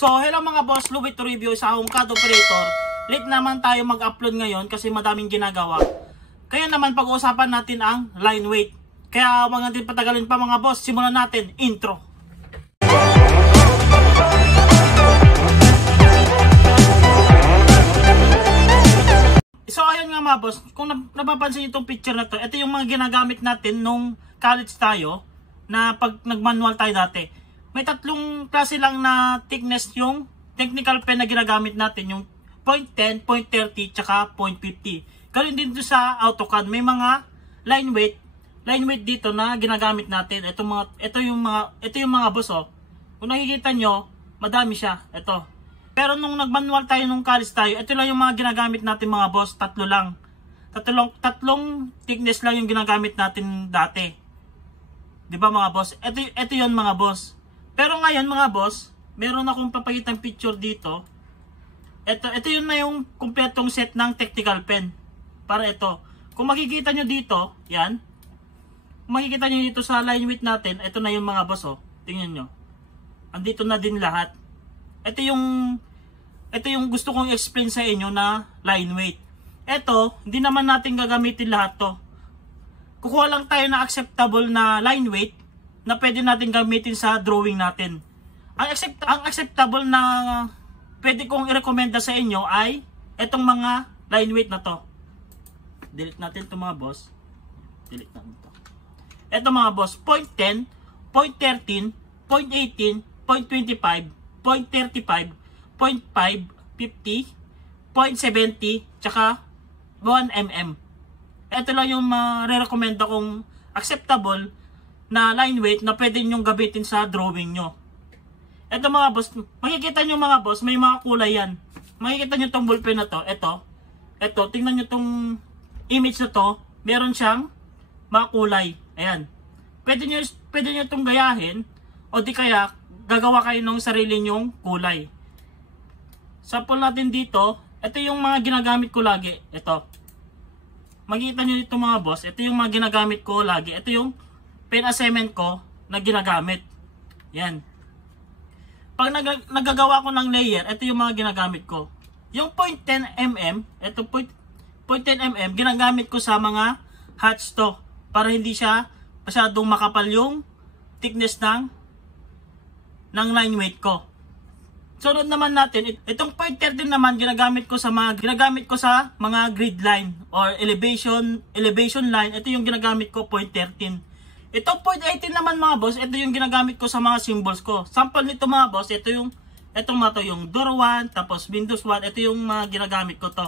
So, hello mga boss, Louie to review sa akong CAD operator. Late naman tayo mag-upload ngayon kasi madaming ginagawa. Kaya naman pag-uusapan natin ang line weight. Kaya wag natin patagalin pa mga boss, simulan natin, intro. So ayun nga mga boss, kung napapansin nyo itong picture na to, ito yung mga ginagamit natin nung college tayo na pag nag-manual tayo dati. May tatlong klase lang na thickness yung technical pen na ginagamit natin, yung 0.10, 0.30, tsaka 0.50. Ganun din dito sa AutoCAD, may mga line weight dito na ginagamit natin. Ito yung mga boss oh. Kung nakikita nyo, madami siya. Ito. Pero nung nag-manual tayo nung college tayo, ito lang yung mga ginagamit natin mga boss, tatlo lang. Tatlong thickness lang yung ginagamit natin dati. 'Di ba mga boss? Ito yun mga boss. Pero ngayon mga boss, meron akong papakitang picture dito. Ito yun na yung kumpletong set ng technical pen. Para ito. Kung makikita nyo dito, yan. Kung makikita nyo dito sa line weight natin, ito na yung mga boss oh. Tingnan nyo. Andito na din lahat. Ito yung gusto kong explain sa inyo na line weight. Ito, hindi naman natin gagamitin lahat to. Kukuha lang tayo na acceptable na line weight na pwede natin gamitin sa drawing natin. Ang acceptable na pwede kong i-recommenda sa inyo ay itong mga line weight na to. Delete natin ito mga boss. Delete natin ito. Ito mga boss, 0.10, 0.13, 0.18, 0.25, 0.35, 0.5, 50, 0.70, tsaka 1 mm. Ito lang yung re-recommenda kong acceptable na line weight na pwede nyong gamitin sa drawing nyo. Ito mga boss, makikita nyo mga boss, may mga kulay yan. Makikita nyo itong ballpen na to, ito, tingnan nyo itong image na to, meron siyang mga kulay. Ayan. Pwede nyo itong gayahin, o di kaya, gagawa kayo ng sarili nyong kulay. Sample natin dito, ito yung mga ginagamit ko lagi. Ito. Makikita nyo dito mga boss, ito yung mga ginagamit ko lagi. Ito yung pen assignment ko na ginagamit. Yan. Pag nagagawa ko ng layer, ito yung mga ginagamit ko. Yung 0.10 mm, ito 0.10 mm, ginagamit ko sa mga hatch to. Para hindi siya masyadong makapal yung thickness ng line weight ko. Sunod naman natin, itong 0.13 naman ginagamit ko sa mga grid line or elevation line. Ito yung ginagamit ko 0.13. Itong 0.18 naman mga boss, ito yung ginagamit ko sa mga symbols ko. Sample nito mga boss, itong door 1, tapos Windows 1, ito yung mga ginagamit ko to.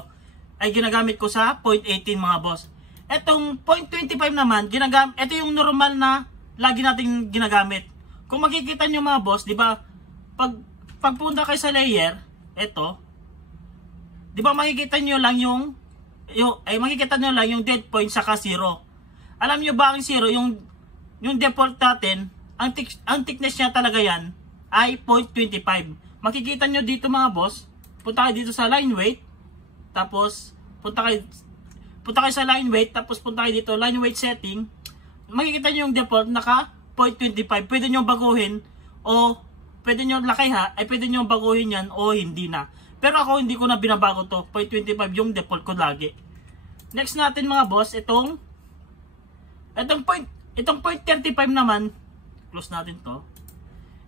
Ay ginagamit ko sa 0.18 mga boss. Itong 0.25 naman, ito yung normal na lagi nating ginagamit. Kung makikita nyo mga boss, di ba, pagpunta kayo sa layer, ito, di ba makikita nyo lang yung dead point saka 0. Alam nyo ba ang 0, yung default natin, ang thickness niya talaga yan ay 0.25. Makikita nyo dito mga boss, punta kayo dito sa line weight, tapos punta kayo sa line weight, tapos punta kayo dito, line weight setting, makikita nyo yung default naka 0.25. Pwede nyo baguhin o pwede nyo lakiha, ay pwede nyo baguhin yan o hindi na. Pero ako hindi ko na binabago to, 0.25 yung default ko lagi. Next natin mga boss, itong 0.35 naman, close natin to.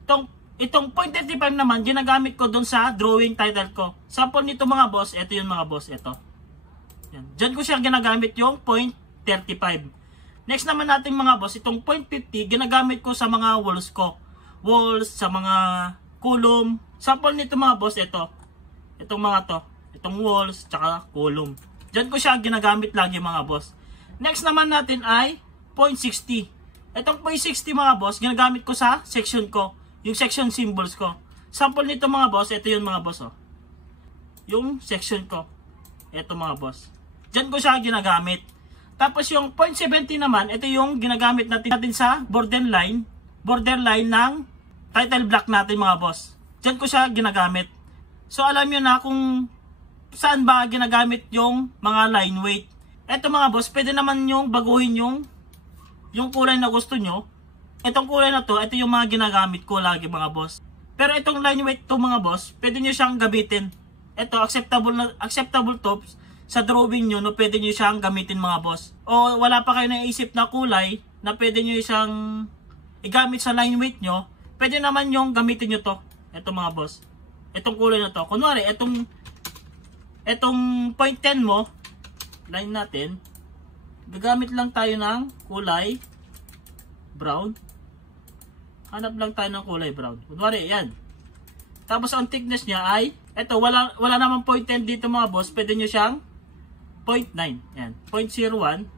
Itong 0.35 naman, ginagamit ko dun sa drawing title ko. Sample nito mga boss, ito yung mga boss, ito. Yan. Diyan ko siya ginagamit yung 0.35. Next naman natin mga boss, itong 0.50, ginagamit ko sa mga walls ko. Walls, sa mga column. Sample nito mga boss, ito. Itong mga to. Itong walls, tsaka column. Diyan ko siya ginagamit lagi mga boss. Next naman natin ay 0.60. Itong 0.60 mga boss, ginagamit ko sa section ko. Yung section symbols ko. Sample nito mga boss, ito yung mga boss oh. Yung section ko. Ito mga boss. Diyan ko siya ginagamit. Tapos yung 0.70 naman, ito yung ginagamit natin sa borderline ng title block natin mga boss. Diyan ko siya ginagamit. So alam nyo na kung saan ba ginagamit yung mga line weight. Ito mga boss, pwede naman yung baguhin yung kulay na gusto nyo. Itong kulay na to, ito yung mga ginagamit ko lagi mga boss. Pero itong line weight to mga boss, pwede nyo siyang gamitin. Ito, acceptable to sa drawing nyo, no, pwede nyo siyang gamitin mga boss. O wala pa kayo naisip na kulay na pwede nyo siyang igamit sa line weight nyo, pwede naman yung gamitin nyo to. Ito mga boss. Itong kulay na to. Kunwari, itong 0.10 mo, line natin, gagamit lang tayo ng kulay brown. Hanap lang tayo ng kulay brown. Kunwari, yan. Tapos ang thickness niya ay, eto, wala namang 0.10 dito mga boss. Pwede nyo siyang 0.9. Yan. 0.01.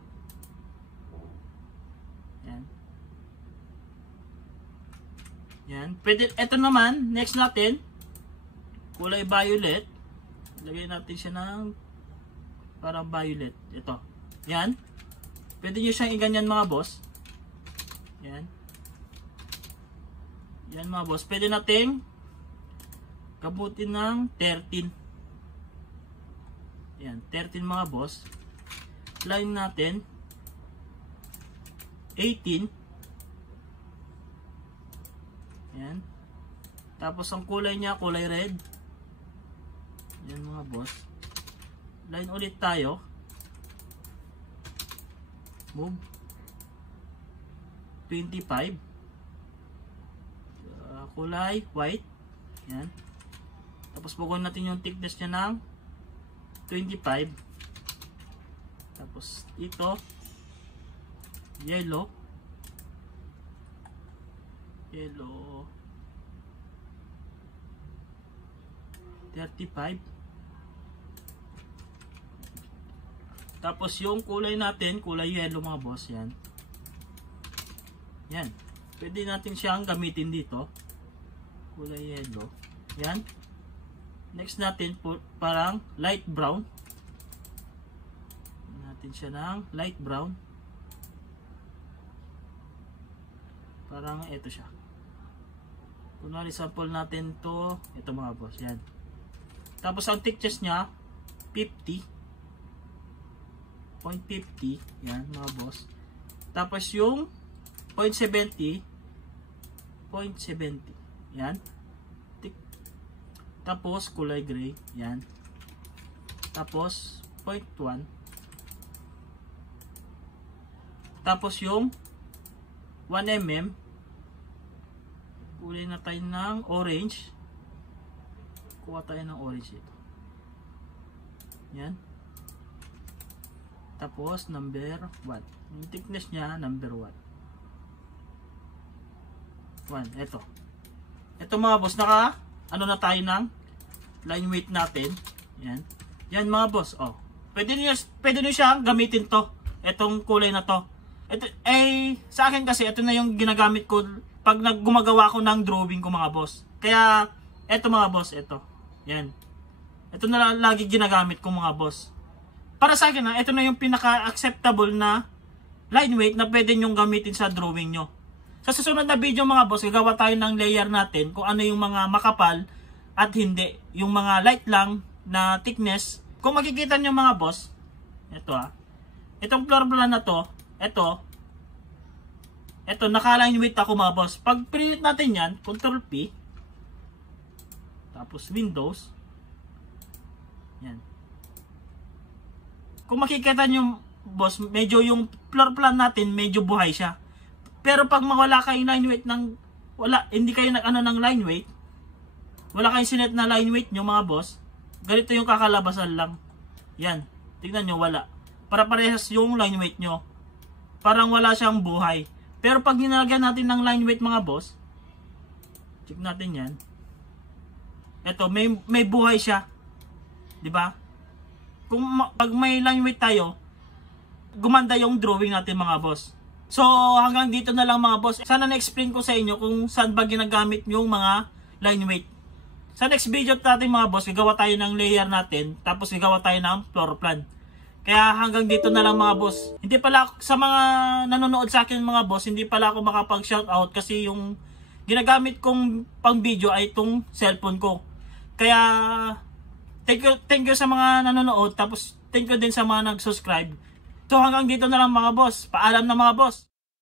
Yan. Yan. Pwede, eto naman, next natin, kulay violet. Lagay natin siya ng parang violet. Ito. Yan. Pwede nyo siyang iganyan mga boss. Yan. Yan mga boss. Pwede natin kabutin ng 13. Yan. 13 mga boss. Line natin 18. Yan. Tapos ang kulay niya, kulay red. Yan mga boss. Line ulit tayo. Move 25. Kulay white. Yan. Tapos bukuin natin yung thickness niya ng 25. Tapos ito yellow. 35. Tapos yung kulay natin, kulay yellow mga boss, yan. Yan. Pwede natin siyang gamitin dito. Kulay yellow. Yan. Next natin, parang light brown. Natin siya ng light brown. Parang ito siya. Kunwari sample natin to, ito mga boss, yan. Tapos ang thickness niya 50. 0.50, yan mga boss. Tapos yung 0.70, 0.70, yan. Tapos kulay gray, yan. Tapos 0.1. Tapos yung 1 mm, kulay na tayo ng orange. Kuha tayo ng orange ito. Yan. Tapos number 1. Yung thickness niya number 1. 1. Ito. Ito mga boss, naka ano na tayo ng line weight natin. Yan. Yan mga boss. Oh. Pwede niyo siyang gamitin to. Itong kulay na to. Ito, sa akin kasi ito na yung ginagamit ko pag gumagawa ko ng drawing ko mga boss. Kaya ito mga boss, ito. Yan. Ito na lagi ginagamit ko mga boss. Para sa akin, ito na yung pinaka-acceptable na line weight na pwede nyong gamitin sa drawing nyo. Sa susunod na video mga boss, gagawa tayo ng layer natin kung ano yung mga makapal at hindi. Yung mga light lang na thickness. Kung makikita nyo mga boss, ito itong floor plan na to, ito naka-line weight ako mga boss. Pag print natin yan, Ctrl P, tapos Windows, yan. Kung makikita nyo boss, medyo yung floor plan natin medyo buhay siya. Pero pag mawala kayo line weight ng hindi kayo nag-ano ng line weight, wala kayong sinet na line weight nyo mga boss, ganito yung kakalabasan lang. Yan, tingnan nyo, wala. Para parehas yung line weight nyo. Parang wala siyang buhay. Pero pag nilagyan natin ng line weight mga boss, check natin yan. Ito, may buhay siya. 'Di ba? Pag may line weight tayo, gumanda yung drawing natin mga boss. So hanggang dito na lang mga boss. Sana na-explain ko sa inyo kung saan ba ginagamit yung mga line weight. Sa next video natin mga boss, gagawa tayo ng layer natin, tapos gagawa tayo ng floor plan. Kaya hanggang dito na lang mga boss. Hindi pala sa mga nanonood sa akin mga boss, hindi pala ako makapag-shoutout kasi yung ginagamit kong pang video ay itong cellphone ko. Kaya thank you sa mga nanonood, tapos thank you din sa mga nag-subscribe. So hanggang dito na lang mga boss. Paalam na mga boss.